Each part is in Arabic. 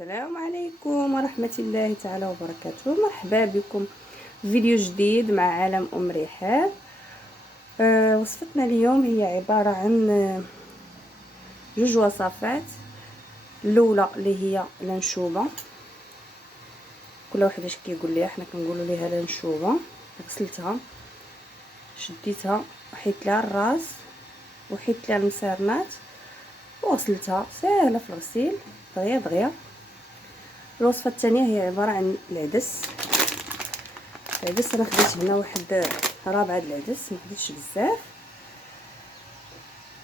السلام عليكم ورحمة الله تعالى وبركاته. مرحبا بكم في فيديو جديد مع عالم ام رحاب. وصفتنا اليوم هي عبارة عن جوج وصفات. الاولى اللي هي لانشوبه، كل واحد اش كيقول ليها، حنا كنقولوا ليها لانشوبه. غسلتها، شديتها، وحيت لها الراس وحيت لها المسارنات وغسلتها، ساهله في الغسيل، دغيا دغيا. الوصفه الثانيه هي عباره عن العدس. انا خديت هنا واحد رابعه العدس، ما خديتش بزاف.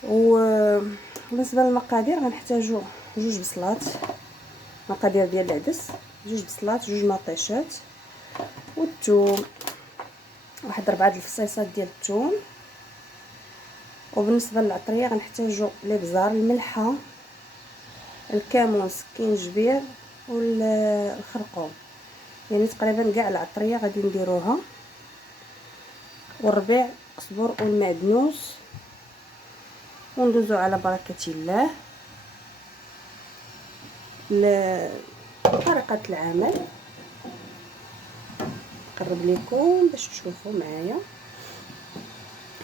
وبالنسبه للمقادير غنحتاجو جوج بصلات، مقادير ديال العدس: جوج بصلات، جوج مطيشات، والثوم، واحد 4 الفصيصات ديال الثوم. وبالنسبه للعطريه غنحتاجو الابزار، الملحه، الكمون، السكينجبير والخرقوم، يعني تقريبا كاع العطريه غادي نديروها، والربيع قزبر والمعدنوس. وندوزو على بركه الله لطريقه العمل. نقرب لكم باش تشوفوا معايا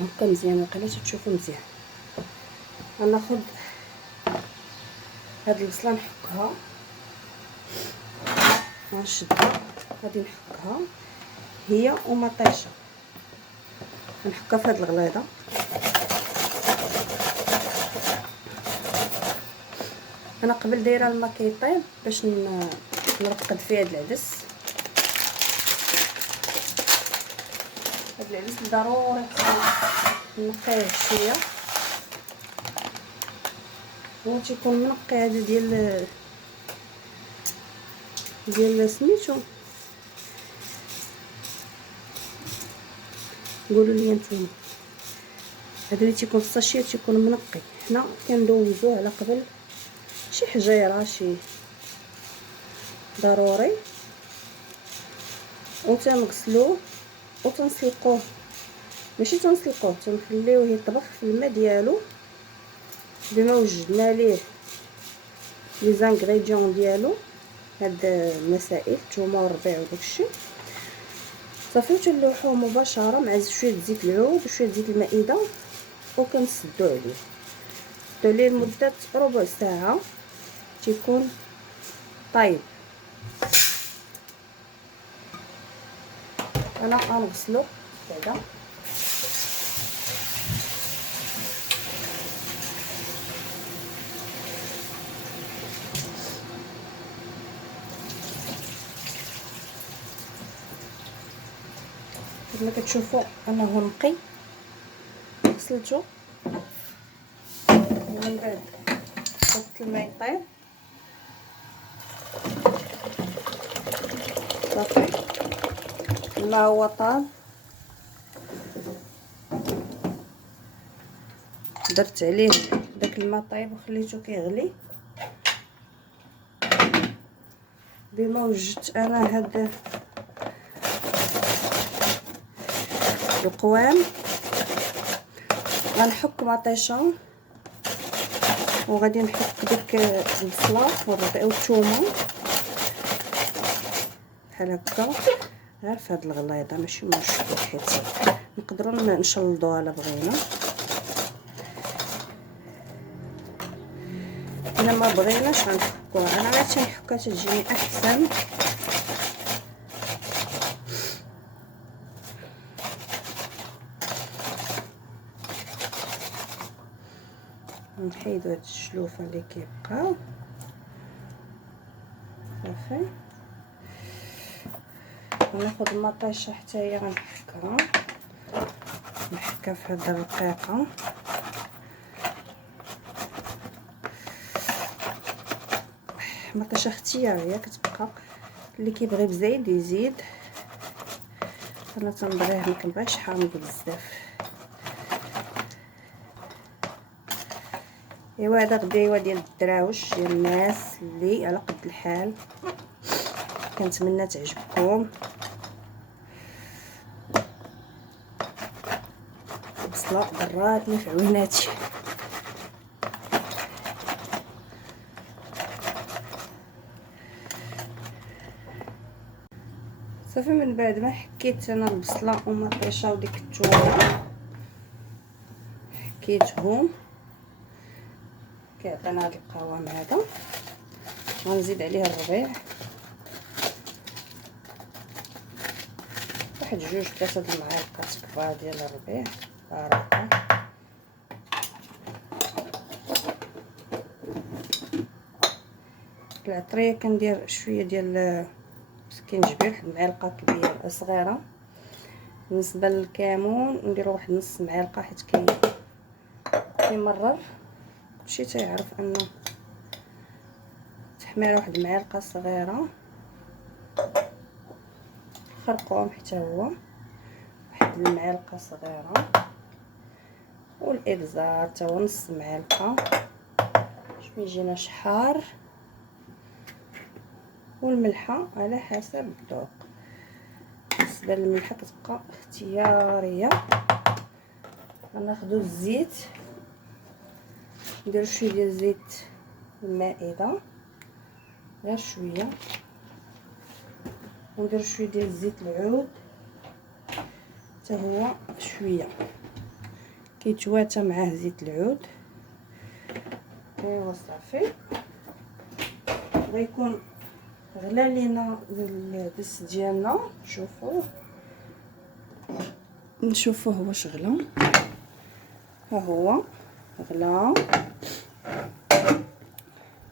هكا مزيان، وقيلا تشوفوا مزيان. غناخذ هاد البصله نحكها، غنشدها، غادي نحكها هي ومطيشه، نحكها في هاد الغليظه. انا قبل دايره الماء كيطيب باش نرقد فيه هاد العدس. هاد العدس ضروري نقيه شويه، هو تيكون منقي هذا ديال سميتو، قولوا لي نتوما. هذا اللي تيكون في الساشيه تيكون منقي، حنا كندوزوه على قبل شي حجيره شي ضروري، وتنغسلوه وتنسلقوه، ماشي تنسلقوه، تنخليوه يطبخ في الماء ديالو بما وجدنا ليه لي زانغريديون ديالو، هاد المسائل الثومه والربيع وداكشي. صافي وتنلوحوه مباشره مع شويه زيت العود وشويه زيت المائده، وكنسدو عليه لمده ربع ساعه تيكون طيب. انا غنغسلو بعدا. كما كتشوفوا انه نقي، غسلته ومن بعد حطيت الماء يطيب. صافي الماء هو طاب، درت عليه داك الماء طيب وخليته كيغلي. بما وجدت انا هاد القوام، غنحك مطيشه وغادي نحك ديك البصله والربيع والثومه بحال هكا، غير في هاد الغليظه، ماشي مشكل، حيت نقدروا نشلضوها الا بغينا. الا ما بغيناش غنحكوها، انا علاش تنحكها تجيني احسن. نحيدو هاد الشلوفه اللي كيبقاو. صافي غناخد المطيشه حتى هي غنحكها في هاد الرقيقه. مطيشه اختياريه كتبقى، اللي كيبغي بزايد يزيد، انا تنبغيه ما كنبغيش حامض بزاف. ايوا هذا غديوه ديال الدراوش ديال الناس اللي على قد الحال، كنتمنى تعجبكم. البصله ضراتني في عويناتي. صافي من بعد ما حكيت انا البصله ومطيشه وديك الثومه حكيتهم كيعطينا هاد القوام هذا. غنزيد عليه الربيع، واحد 2-3 المعالق كبار ديال الربيع بارقه. العطريه كندير شويه ديال سكينجبير، واحد المعلقه كبيره صغيره. بالنسبه للكمون ندير واحد نص معلقه حيت كيمرر كلشي تيعرف انه تحمير. واحد المعلقه صغيره خرقوم حتى هو واحد المعلقه صغيره، والابزار حتى هو نص معلقه باش ما يجينا شحار، والملحه على حسب الذوق. بالنسبه للملحه كتبقى اختياريه. غناخذوا الزيت، نديروا شويه ديال زيت المائده غير شويه، وندير شويه ديال زيت العود حتى هو شويه كيتواتى معاه زيت العود. ايوا صافي غيكون غلا لينا العدس ديالنا. نشوفوه واش غلا. ها هو غلا.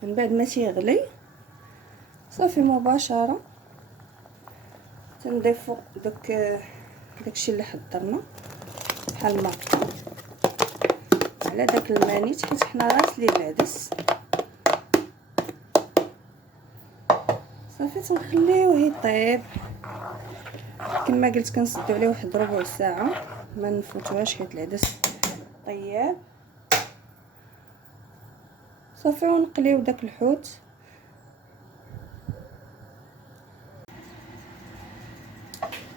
من بعد ما تيغلي صافي مباشره تنضيفوا داكشي اللي حضرنا بحال ما على داك المانيت، حيت حنا غاسلين العدس. صافي تنخليوه يطيب كما قلت، كنصدوا عليه واحد ربع ساعه ما نفوتوهاش حيت العدس طياب. صافي ونقليو داك الحوت.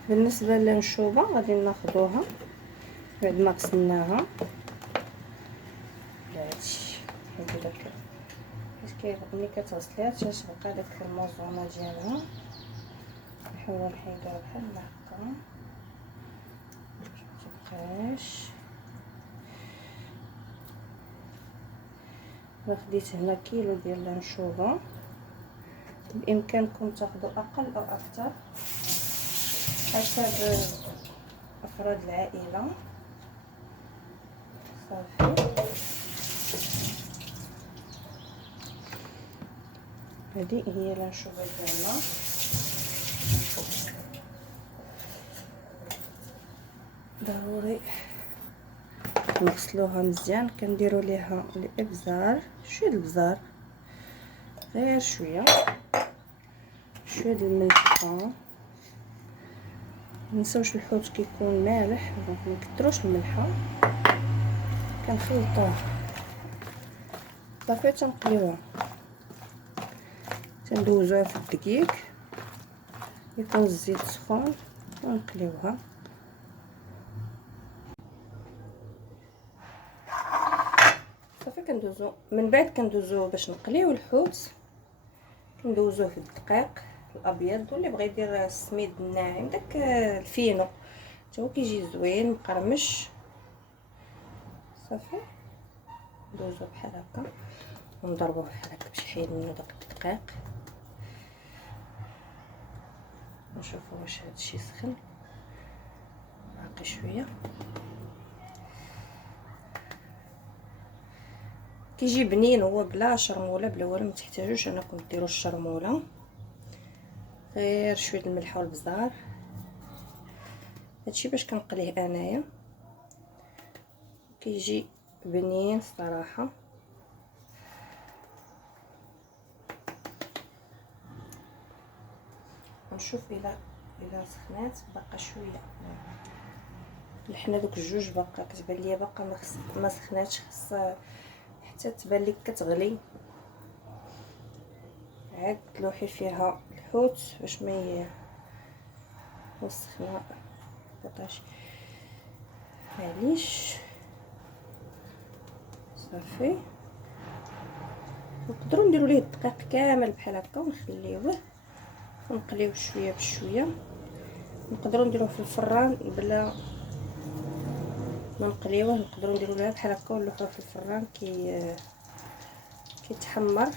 بالنسبه للنشوبه غادي ناخذوها بعد ما غسلناها هادشي حيت داك حيت ملي كتغسليها تتبقى داك الموزونه ديالها. نحاولوا نحيدوها بحال هكا متبقاش. خديت هنا كيلو ديال النشوبه، بامكانكم تاخذوا اقل او اكثر حسب افراد العائله. صافي هذه هي الانشوبه ديالنا. ضروري نغسلوها مزيان. كنديروا ليها الابزار، شويه الابزار غير شويه د الملح. منساوش الحوت كيكون مالح، ما نكثروش الملحه. كنخلطوه صافي تنقليوها، تندوزوها في الدقيق يكون الزيت سخون ونقليوها. صافي كندوزو من بعد كندوزو باش نقليو الحوت، كندوزوه في الدقيق الابيض، واللي بغى يدير السميد الناعم داك الفينو حتى هو كيجي زوين مقرمش. صافي ندوزو بحال هكا ونضربوه بحال هكا باش يحيد منو داك الدقيق. نشوفوا واش هادشي سخن، باقي شويه. كيجي بنين هو بلا شرموله بلا والو، متحتاجوش انكم ديروا الشرموله، غير شويه الملح والبزار. هادشي باش كنقليه انايا، كيجي بنين الصراحه. نشوف الا سخنات. باقا شويه لحنا دوك الجوج باقا كتبان ليا باقا ما سخناتش، خاصها حتى تبان لك كتغلي. عاد تلوحي فيها الحوت باش ما يوسخنا بطاش، معليش. صافي نقدروا نديروا ليه الدقيق كامل بحال هكا ونخليوه ونقليوه شويه بشويه. نقدروا نديروه في الفران بلا ما نقليوه، نقدروا نديروه بحال هكا ونلوحوه في الفران كيتحمر.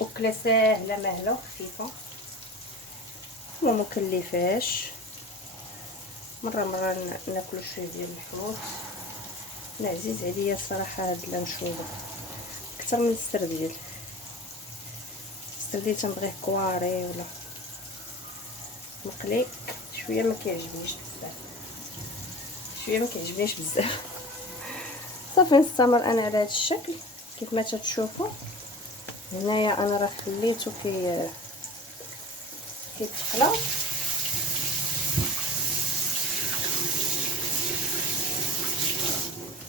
أكلة ساهلة ماهلة وخفيفة وما مكلفاش. مرة ناكلو شوية ديال الحوت. انا عزيز عليا الصراحة هاد اللانشوبة اكثر من السرديل. السرديل تنبغيه كواري ولا مقلي شوية، ما كيعجبنيش بزاف. صافي نستمر انا على هذا الشكل كيف ما تشوفوا. هنايا انا راه خليته كيتقلى.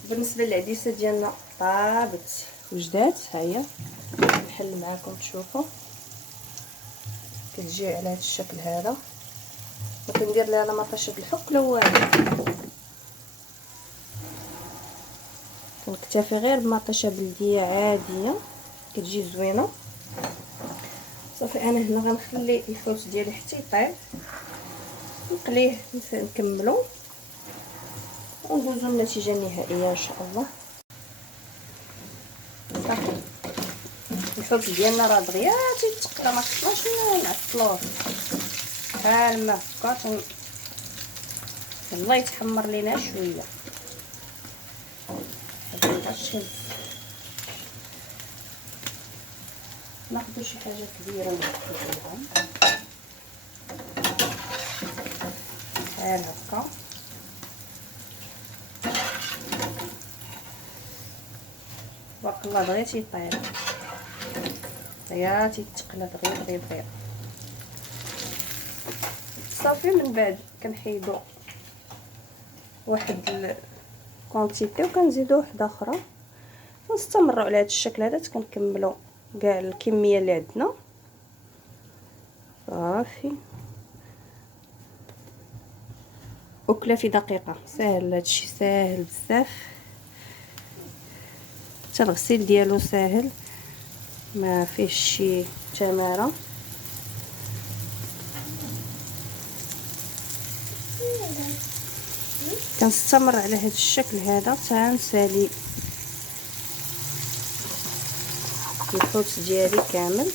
بالنسبه للعديسه ديالنا طابت وجدات، ها هي نحل معكم تشوفوا كتجي على هذا الشكل هذا. ما كندير لها لا مطيشه الحك لا والو، كنكتفي غير بمطيشه بلديه عاديه كتجي زوينه. صافي انا هنا غنخلي الحوت ديالي حتى يطيب، نقليه نكملو وندوزو للنتيجه النهائيه ان شاء الله. صافي الحوت ديالنا راه دغيا تيتقلى، ما خصناش نعطلوه بحال ما هكا. الله يتحمر لينا شويه. ناخذ شي حاجه كبيره ونحطوها بحال هكا. تبارك الله دغيا تيطيب، دغيا تيتقلى دغيا. صافي من بعد كنحيدو واحد الكونتيتي وكنزيدو وحده اخرى ونستمروا على هذا الشكل هذا حتى كنكملوا كاع الكميه اللي عندنا. صافي أكلة في دقيقة، ساهل هادشي، ساهل بزاف، حتى الغسيل ديالو ساهل ما فيهش شي تماره. كنستمر على هذا الشكل هذا تنسالي الحوت ديالي كامل.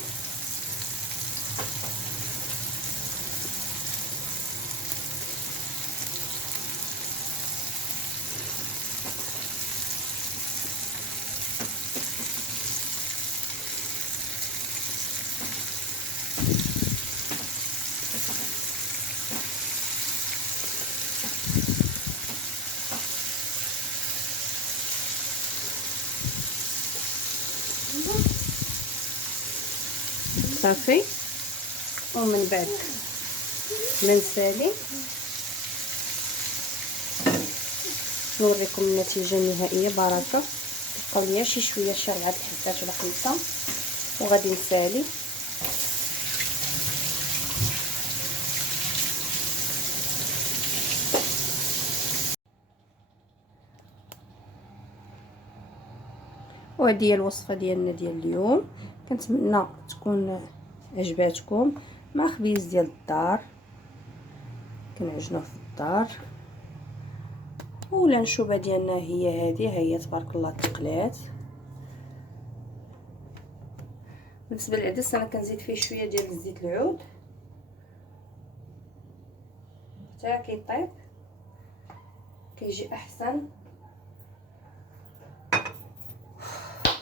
صافي ومن بعد ما نسالي نوريكم النتيجه النهائيه. بركه بقاو ليا شي 4 الحبات ولا 5 وغادي نسالي. وهذه هي الوصفه ديالنا ديال اليوم. كنتمنى تكون عجباتكم، مع خبيز ديال الدار كنعجنوه في الدار. والانشوبه ديالنا هي هذه، ها هي تبارك الله تقلات. بالنسبه للعدس انا كنزيد فيه شويه ديال زيت العود حتى كيطيب كيجي احسن.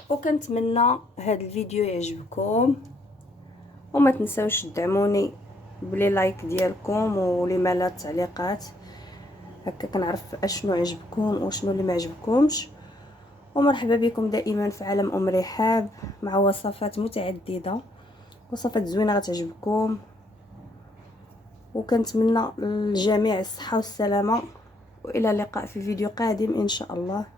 وكنتمنى هذا الفيديو يعجبكم، وما تنساوش تدعموني بلي لايك ديالكم ولي مالا التعليقات، هكا كنعرف اشنو عجبكم وشنو اللي ما عجبكمش. ومرحبا بكم دائما في عالم ام رحاب مع وصفات متعدده، وصفات زوينه غتعجبكم. وكنتمنى للجميع الصحه والسلامه، والى اللقاء في فيديو قادم ان شاء الله.